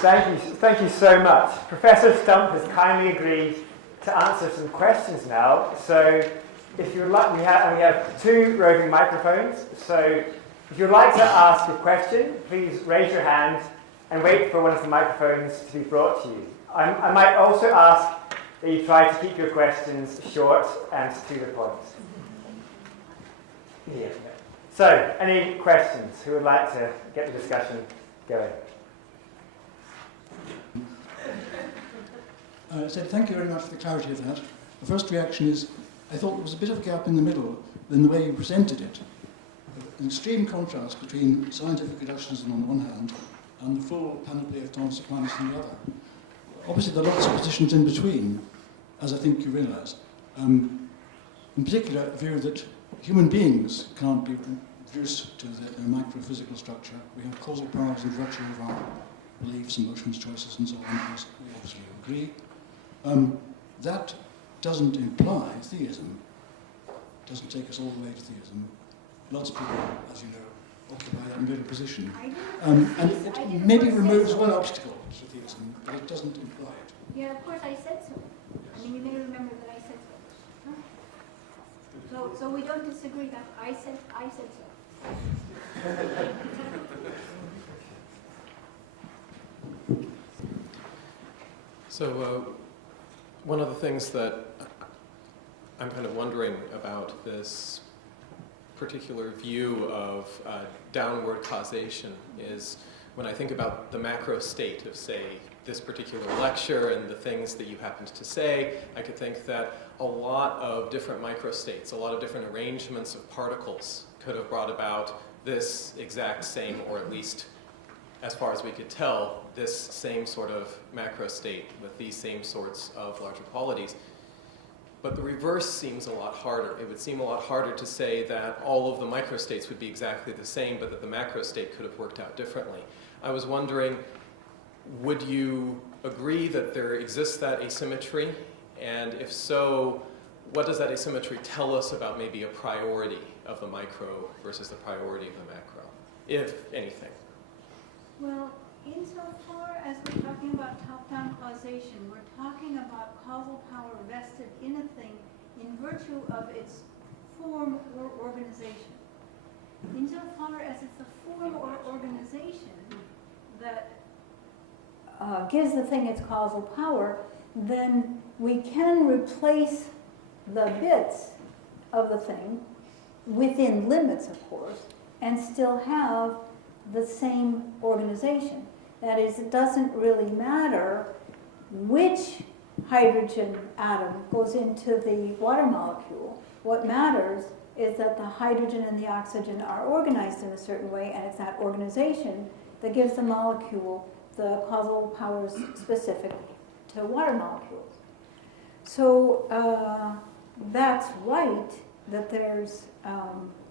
Thank you so much. Professor Stump has kindly agreed to answer some questions now. So, if you'd like, we have 2 roving microphones. So, if you'd like to ask a question, please raise your hand and wait for one of the microphones to be brought to you. I might also ask that you try to keep your questions short and to the point. Yeah. So, any questions? Who would like to get the discussion going? So thank you very much for the clarity of that. The first reaction is, I thought there was a bit of a gap in the middle in the way you presented it. An extreme contrast between scientific reductionism on the one hand and the full panoply of Thomas Aquinas on the other. Obviously there are lots of positions in between, as I think you realise. In particular, a view that human beings can't be reduced to their microphysical structure. We have causal powers in virtue of our beliefs, emotions, choices, and so on, as we obviously agree. That doesn't imply theism. It doesn't take us all the way to theism. Lots of people, as you know, occupy that middle position. And it maybe removes one obstacle to theism, but it doesn't imply it. Yeah, of course I said so. I mean, you may remember that I said so. So we don't disagree that I said so. So one of the things that I'm kind of wondering about this particular view of downward causation is when I think about the macro state of, say, this particular lecture and the things that you happened to say, I could think that a lot of different microstates, a lot of different arrangements of particles could have brought about this exact same, or at least as far as we could tell, this same sort of macro state with these same sorts of larger qualities. But the reverse seems a lot harder. It would seem a lot harder to say that all of the microstates would be exactly the same, but that the macro state could have worked out differently. I was wondering, would you agree that there exists that asymmetry? And if so, what does that asymmetry tell us about maybe a priority of the micro versus the priority of the macro, if anything? Well, insofar as we're talking about top-down causation, we're talking about causal power vested in a thing in virtue of its form or organization. Insofar as it's the form or organization that gives the thing its causal power, then we can replace the bits of the thing within limits, of course, and still have the same organization. That is, it doesn't really matter which hydrogen atom goes into the water molecule. What matters is that the hydrogen and the oxygen are organized in a certain way, and it's that organization that gives the molecule the causal powers specific to water molecules. So that's right that there's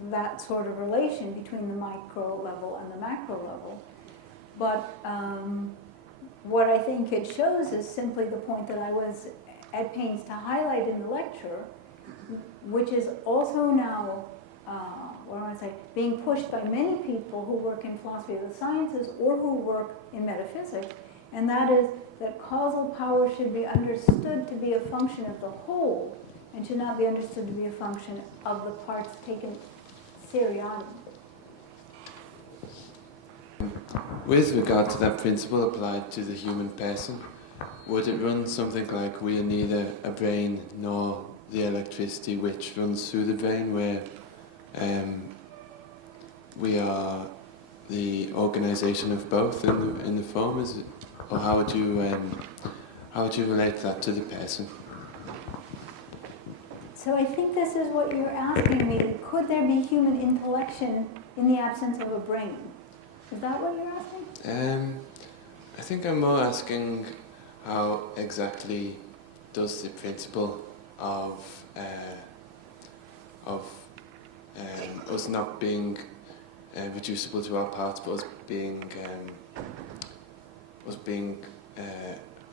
that sort of relation between the micro level and the macro level. But what I think it shows is simply the point that I was at pains to highlight in the lecture, which is also now, being pushed by many people who work in philosophy of the sciences or who work in metaphysics, and that is that causal power should be understood to be a function of the whole and should not be understood to be a function of the parts taken seriatim. With regard to that principle applied to the human person, would it run something like we are neither a brain nor the electricity which runs through the brain, where we are the organisation of both in the form? Is it, or how would you relate that to the person? So I think this is what you're asking me. Could there be human intellection in the absence of a brain? Is that what you're asking? I think I'm more asking how exactly does the principle of us not being reducible to our parts, but us being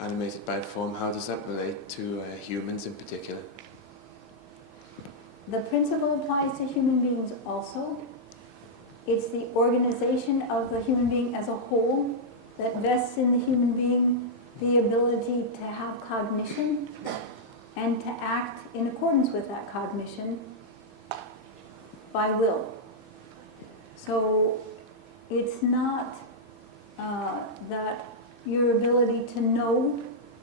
animated by form, how does that relate to humans in particular? The principle applies to human beings also. It's the organization of the human being as a whole that vests in the human being the ability to have cognition and to act in accordance with that cognition by will. So it's not that your ability to know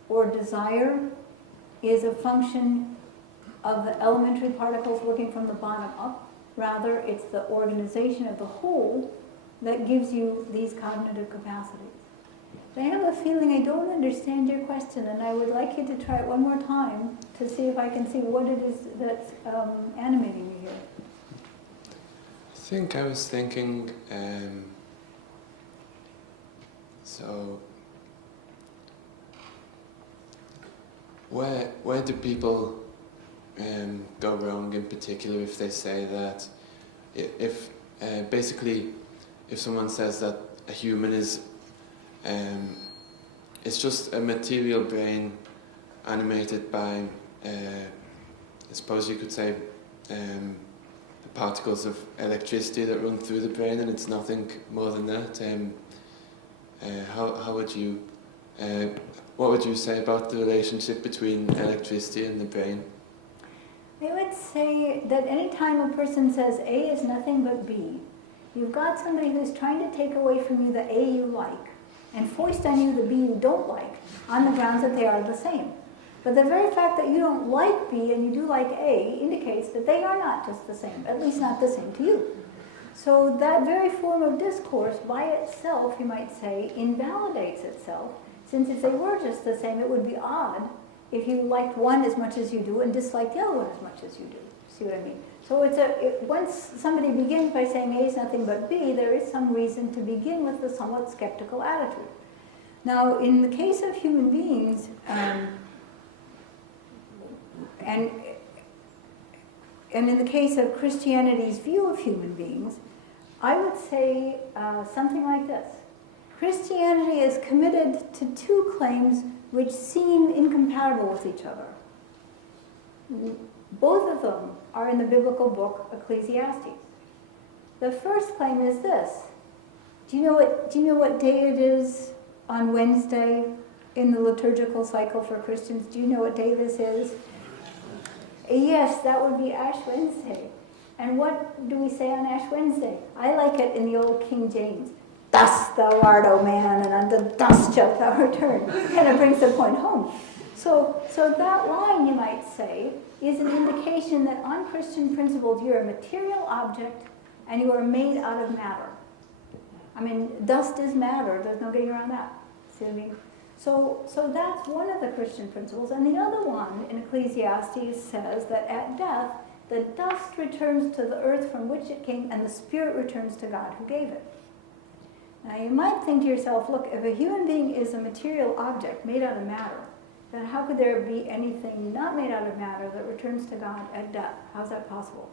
or desire is a function of the elementary particles working from the bottom up. Rather, it's the organization of the whole that gives you these cognitive capacities. I have a feeling I don't understand your question, and I would like you to try it one more time to see if I can see what it is that's animating you here. I think I was thinking, so where do people go wrong in particular if they say that if basically if someone says that a human is it's just a material brain animated by I suppose you could say the particles of electricity that run through the brain, and it's nothing more than that. How would you what would you say about the relationship between electricity and the brain? I would say that any time a person says A is nothing but B, you've got somebody who's trying to take away from you the A you like and foist on you the B you don't like on the grounds that they are the same. But the very fact that you don't like B and you do like A indicates that they are not just the same, at least not the same to you. So that very form of discourse by itself, you might say, invalidates itself, since if they were just the same, it would be odd if you liked one as much as you do and disliked the other one as much as you do. See what I mean? So once somebody begins by saying A is nothing but B, there is some reason to begin with a somewhat skeptical attitude. Now, in the case of human beings, and in the case of Christianity's view of human beings, I would say something like this. Christianity is committed to two claims which seem incompatible with each other. Both of them are in the biblical book Ecclesiastes. The first claim is this. Do you know what day it is on Wednesday in the liturgical cycle for Christians? Do you know what day this is? Yes, that would be Ash Wednesday. And what do we say on Ash Wednesday? I like it in the old King James. Thus thou art, O man, and unto dust shalt thou return. And it brings the point home. So that line, you might say, is an indication that on Christian principles you're a material object and you are made out of matter. I mean, dust is matter. There's no getting around that. See what I mean? So that's one of the Christian principles. And the other one in Ecclesiastes says that at death, the dust returns to the earth from which it came, and the spirit returns to God who gave it. Now you might think to yourself, look, if a human being is a material object made out of matter, then how could there be anything not made out of matter that returns to God at death? How's that possible?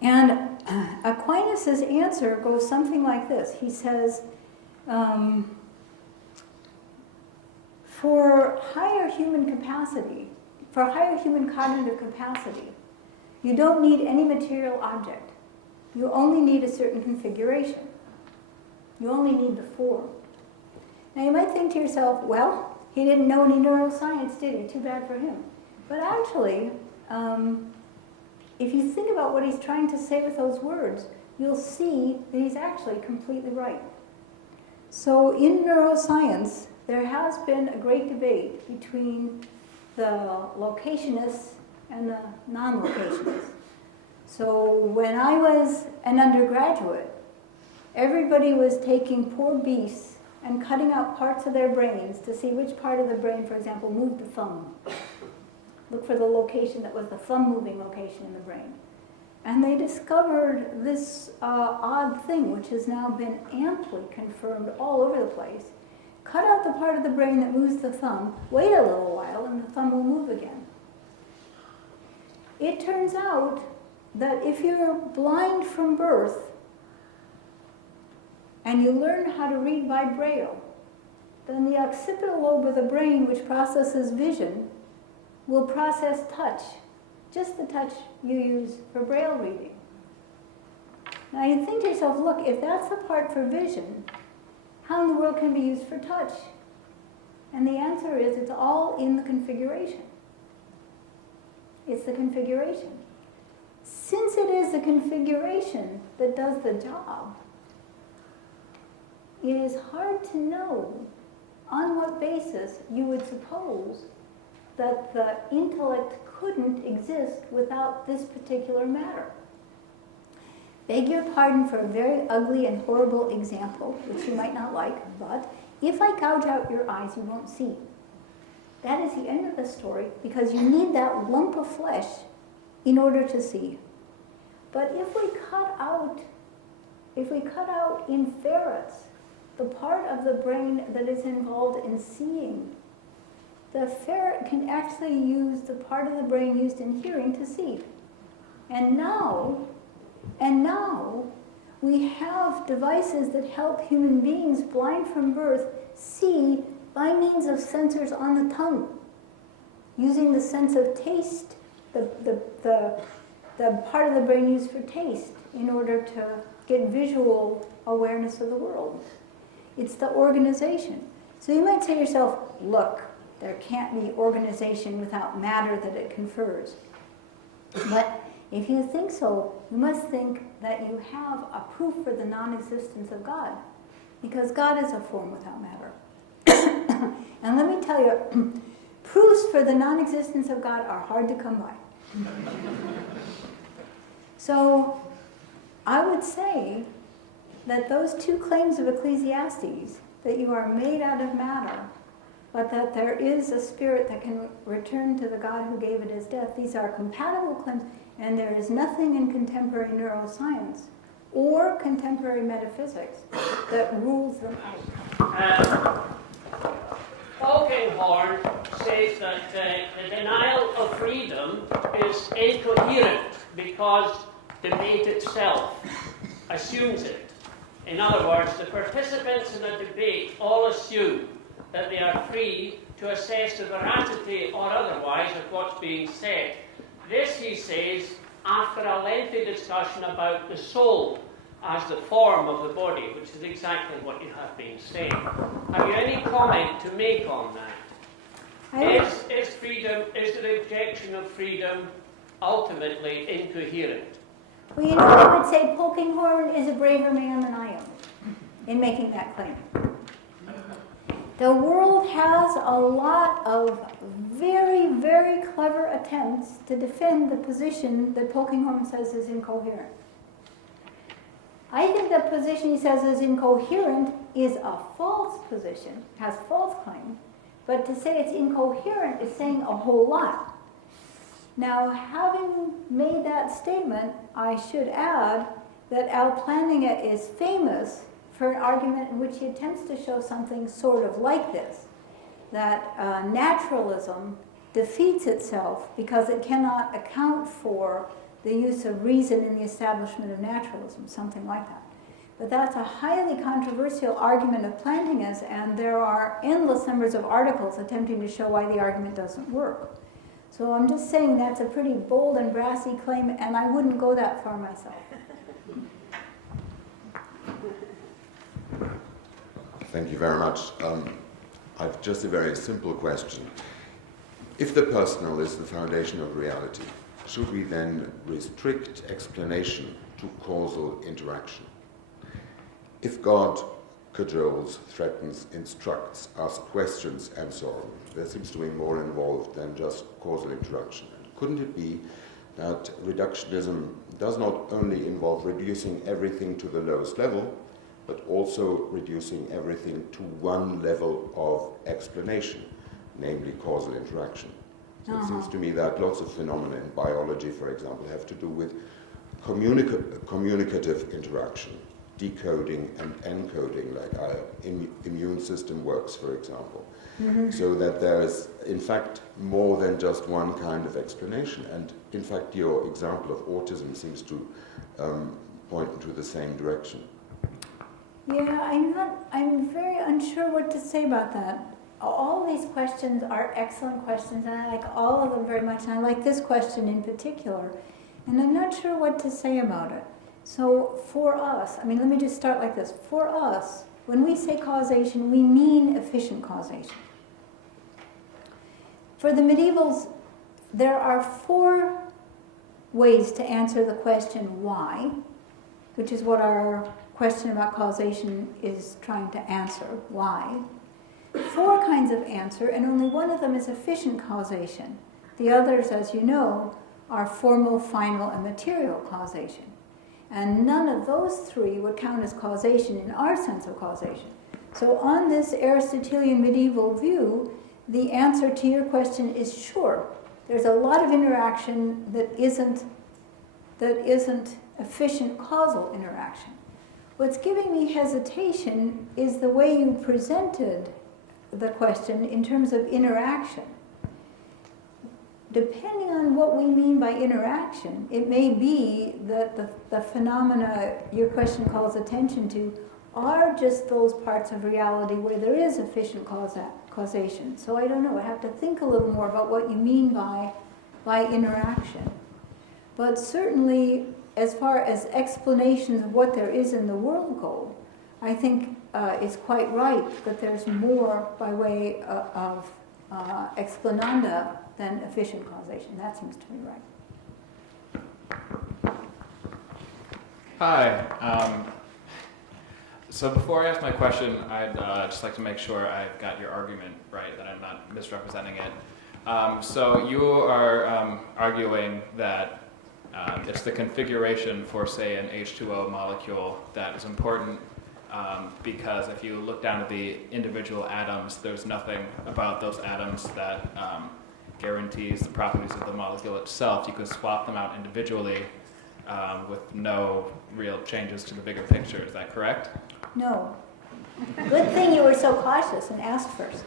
And Aquinas' answer goes something like this. He says, for higher human capacity, for higher human cognitive capacity, you don't need any material object. You only need a certain configuration. You only need the form. Now you might think to yourself, well, he didn't know any neuroscience, did he? Too bad for him. But actually, if you think about what he's trying to say with those words, you'll see that he's actually completely right. So in neuroscience, there has been a great debate between the locationists and the non-locationists. So when I was an undergraduate, everybody was taking poor beasts and cutting out parts of their brains to see which part of the brain, for example, moved the thumb. Look for the location that was the thumb-moving location in the brain. And they discovered this odd thing, which has now been amply confirmed all over the place. Cut out the part of the brain that moves the thumb, wait a little while, and the thumb will move again. It turns out that if you're blind from birth and you learn how to read by Braille, then the occipital lobe of the brain, which processes vision, will process touch, just the touch you use for Braille reading. Now you think to yourself, look, if that's the part for vision, how in the world can it be used for touch? And the answer is it's all in the configuration. It's the configuration. Since it is the configuration that does the job, it is hard to know on what basis you would suppose that the intellect couldn't exist without this particular matter. Beg your pardon for a very ugly and horrible example, which you might not like, but if I gouge out your eyes, you won't see. That is the end of the story, because you need that lump of flesh in order to see. But if we cut out in ferrets the part of the brain that is involved in seeing, the ferret can actually use the part of the brain used in hearing to see. And now we have devices that help human beings blind from birth see by means of sensors on the tongue, using the sense of taste, the part of the brain used for taste, in order to get visual awareness of the world. It's the organization. So you might say to yourself, look, there can't be organization without matter that it confers. But if you think so, you must think that you have a proof for the non-existence of God, because God is a form without matter. And let me tell you, proofs for the non-existence of God are hard to come by. So I would say that those two claims of Ecclesiastes, that you are made out of matter, but that there is a spirit that can return to the God who gave it his death, these are compatible claims, and there is nothing in contemporary neuroscience or contemporary metaphysics that rules them out. Falkenhorn says that the denial of freedom is incoherent because the debate itself assumes it. In other words, the participants in a debate all assume that they are free to assess the veracity or otherwise of what's being said. This, he says, after a lengthy discussion about the soul as the form of the body, which is exactly what you have been saying. Have you any comment to make on that? Is the rejection of freedom ultimately incoherent? Well, you know, I would say Polkinghorne is a braver man than I am in making that claim. The world has a lot of very, very clever attempts to defend the position that Polkinghorne says is incoherent. I think the position he says is incoherent is a false position, has false claim, but to say it's incoherent is saying a whole lot. Now, having made that statement, I should add that Al Plantinga is famous for an argument in which he attempts to show something sort of like this, that naturalism defeats itself because it cannot account for the use of reason in the establishment of naturalism, something like that. But that's a highly controversial argument of Plantinga's, and there are endless numbers of articles attempting to show why the argument doesn't work. So I'm just saying that's a pretty bold and brassy claim, and I wouldn't go that far myself. Thank you very much. I've just a very simple question. If the personal is the foundation of reality, should we then restrict explanation to causal interaction? If God cajoles, threatens, instructs, asks questions, and so on, there seems to be more involved than just causal interaction. Couldn't it be that reductionism does not only involve reducing everything to the lowest level, but also reducing everything to one level of explanation, namely causal interaction? So it seems to me that lots of phenomena in biology, for example, have to do with communicative interaction, decoding and encoding, like our immune system works, for example. So that there is, in fact, more than just one kind of explanation. And in fact, your example of autism seems to point into the same direction. Yeah, I'm very unsure what to say about that. All these questions are excellent questions, and I like all of them very much, and I like this question in particular. And I'm not sure what to say about it. So for us, I mean, let me just start like this. For us, When we say causation, we mean efficient causation. For the medievals, there are 4 ways to answer the question why, which is what our question about causation is trying to answer, why. 4 kinds of answer, and only one of them is efficient causation. The others, as you know, are formal, final, and material causation. And none of those 3 would count as causation in our sense of causation. So on this Aristotelian medieval view, the answer to your question is sure. There's a lot of interaction that isn't efficient causal interaction. What's giving me hesitation is the way you presented the question in terms of interaction. Depending on what we mean by interaction, it may be that the phenomena your question calls attention to are just those parts of reality where there is efficient causation. So I don't know, I have to think a little more about what you mean by interaction. But certainly, as far as explanations of what there is in the world go, I think it's quite right that there's more by way of explananda than efficient causation. That seems to me right. Hi. So before I ask my question, I'd just like to make sure I've got your argument right, that I'm not misrepresenting it. So you are arguing that it's the configuration for, say, an H2O molecule that is important because if you look down at the individual atoms, there's nothing about those atoms that guarantees the properties of the molecule itself. You could swap them out individually with no real changes to the bigger picture. Is that correct? No. Good thing you were so cautious and asked first.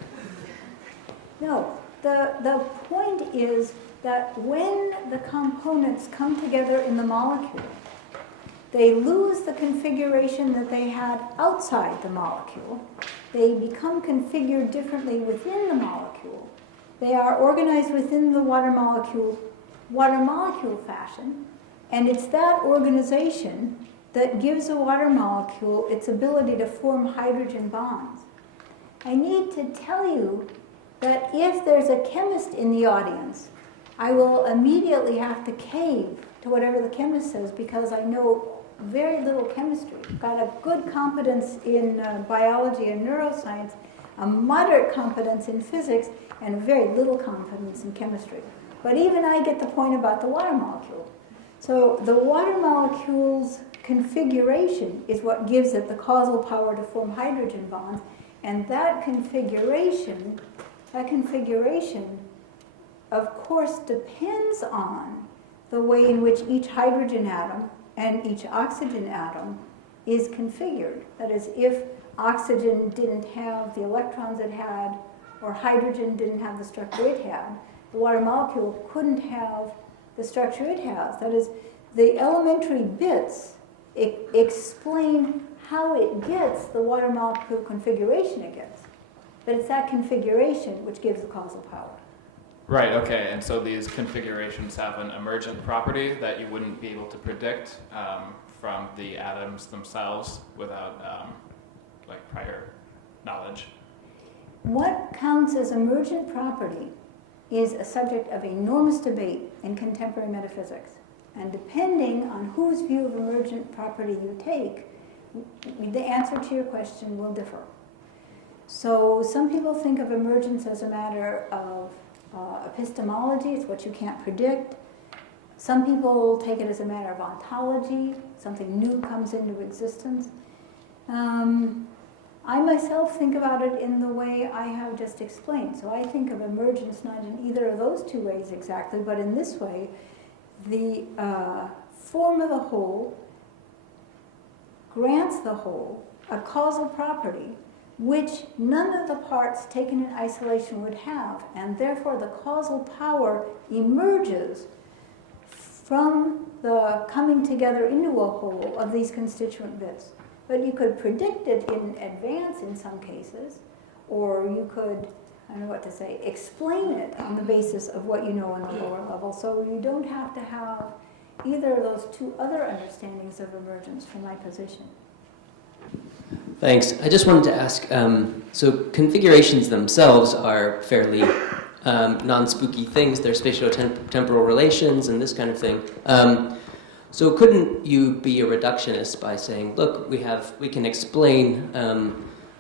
No. The point is that when the components come together in the molecule, they lose the configuration that they had outside the molecule. They become configured differently within the molecule. They are organized within the water molecule fashion, and it's that organization that gives a water molecule its ability to form hydrogen bonds. I need to tell you that if there's a chemist in the audience, I will immediately have to cave to whatever the chemist says because I know very little chemistry. I've got a good competence in biology and neuroscience, a moderate competence in physics, and very little competence in chemistry. But even I get the point about the water molecule. So the water molecule's configuration is what gives it the causal power to form hydrogen bonds, and that configuration, of course, depends on the way in which each hydrogen atom and each oxygen atom is configured. That is, if oxygen didn't have the electrons it had, or hydrogen didn't have the structure it had, the water molecule couldn't have the structure it has. That is, the elementary bits explain how it gets the water molecule configuration it gets. But it's that configuration which gives the causal power. Right, okay, and so these configurations have an emergent property that you wouldn't be able to predict from the atoms themselves without prior knowledge. What counts as emergent property is a subject of enormous debate in contemporary metaphysics. And depending on whose view of emergent property you take, the answer to your question will differ. So some people think of emergence as a matter of epistemology, it's what you can't predict. Some people take it as a matter of ontology, something new comes into existence. I myself think about it in the way I have just explained. So I think of emergence not in either of those two ways exactly, but in this way. The form of the whole grants the whole a causal property which none of the parts taken in isolation would have, and therefore the causal power emerges from the coming together into a whole of these constituent bits. But you could predict it in advance in some cases, or you could, I don't know what to say, explain it on the basis of what you know on the lower level. So you don't have to have either of those two other understandings of emergence from my position. Thanks. I just wanted to ask, so configurations themselves are fairly non-spooky things. They're spatio-temporal relations and this kind of thing. So couldn't you be a reductionist by saying, look, we can explain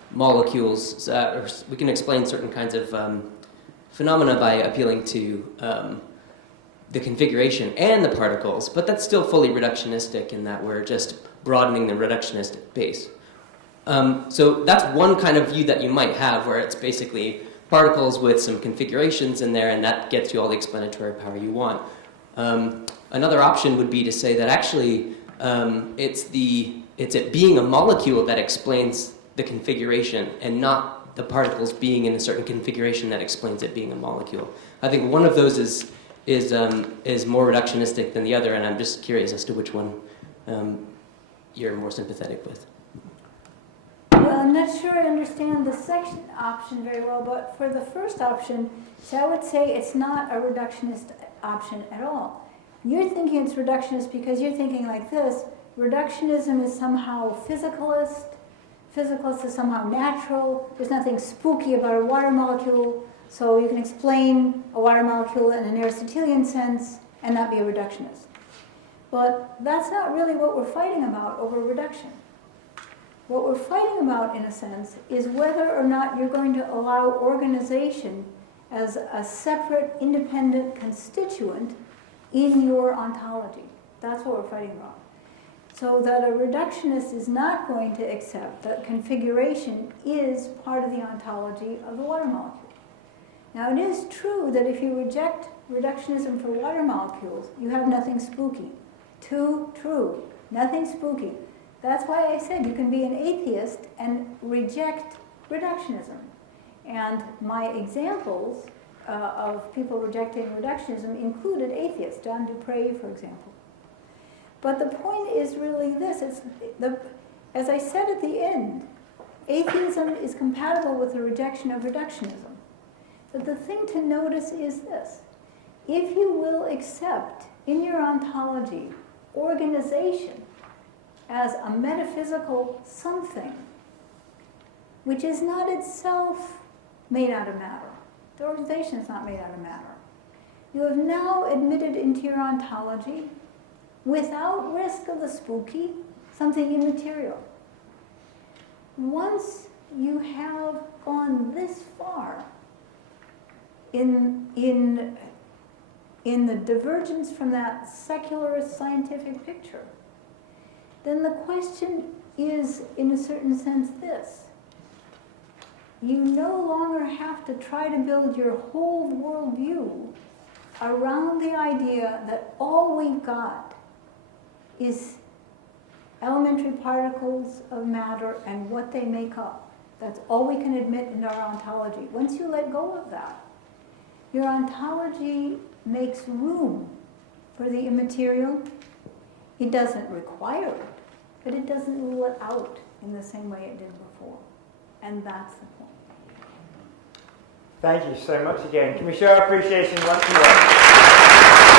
molecules, or we can explain certain kinds of phenomena by appealing to the configuration and the particles, but that's still fully reductionistic in that we're just broadening the reductionist base. So that's one kind of view that you might have, where it's basically particles with some configurations in there, and that gets you all the explanatory power you want. Another option would be to say that actually it's it being a molecule that explains the configuration, and not the particles being in a certain configuration that explains it being a molecule. I think one of those is more reductionistic than the other, and I'm just curious as to which one you're more sympathetic with. Well, I'm not sure I understand the second option very well, but for the first option, so I would say it's not a reductionist option at all. You're thinking it's reductionist because you're thinking like this: reductionism is somehow physicalist, physicalist is somehow natural, there's nothing spooky about a water molecule, so you can explain a water molecule in an Aristotelian sense and not be a reductionist. But that's not really what we're fighting about over reduction. What we're fighting about, in a sense, is whether or not you're going to allow organization as a separate, independent constituent in your ontology. That's what we're fighting about. So that a reductionist is not going to accept that configuration is part of the ontology of the water molecule. Now, it is true that if you reject reductionism for water molecules, you have nothing spooky. Too true. Nothing spooky. That's why I said you can be an atheist and reject reductionism. And my examples of people rejecting reductionism included atheists, John Dupre, for example. But the point is really this. As I said at the end, atheism is compatible with the rejection of reductionism. But the thing to notice is this. If you will accept in your ontology organization as a metaphysical something, which is not itself made out of matter. The organization is not made out of matter. You have now admitted into your ontology, without risk of the spooky, something immaterial. Once you have gone this far in the divergence from that secularist scientific picture, then the question is, in a certain sense, this. You no longer have to try to build your whole worldview around the idea that all we've got is elementary particles of matter and what they make up. That's all we can admit in our ontology. Once you let go of that, your ontology makes room for the immaterial. It doesn't require it, but it doesn't rule it out in the same way it did before. And that's the point. Thank you so much again. Can we show our appreciation once more?